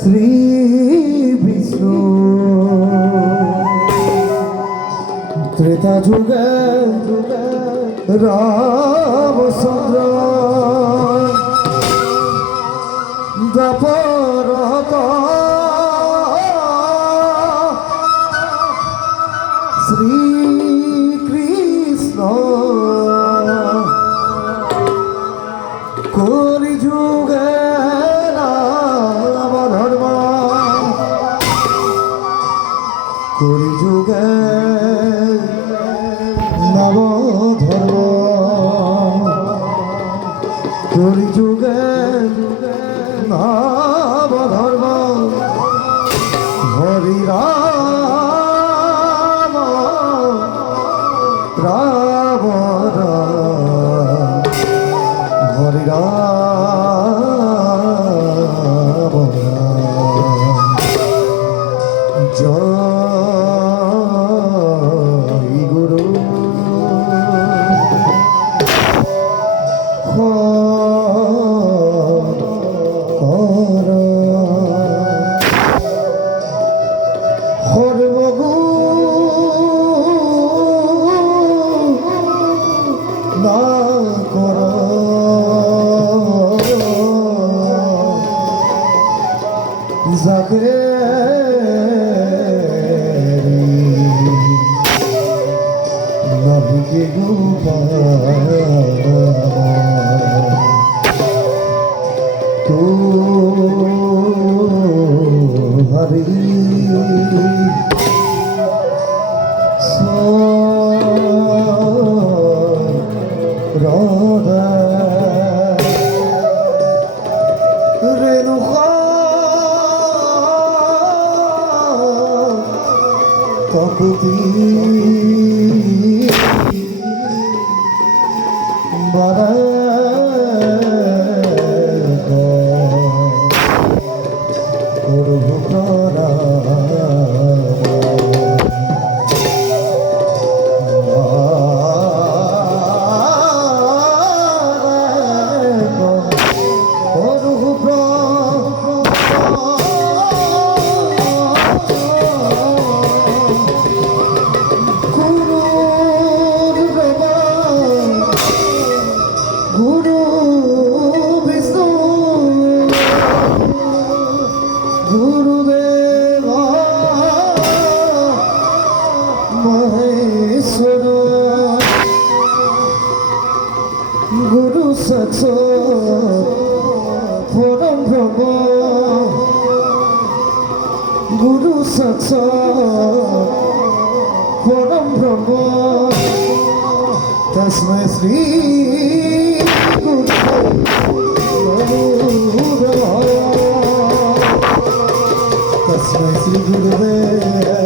শ্রী বিষ্ণু ত্রেতা যুগে রামচন্দ্র দ্বাপরত শ্রীকৃষ্ণ কলি যুগে রাম ধর্ম কলি যুগে নব ধর্ম কলি যুগে নব ধর্ম হরি রাম রাম রাম হরি রাম জয় গুরু হরবগু না কর যাকে নভিকে তো হরি রাধা রেণুকা তপতি বরা গুরুদেবা মহেশ্বর গুরু সাক্ষাৎ পরম ব্রহ্ম গুরু সাক্ষাৎ পরম ব্রহ্ম তস্মৈ শ্রী গুরু তস্মৈ শ্রী গুরুদেব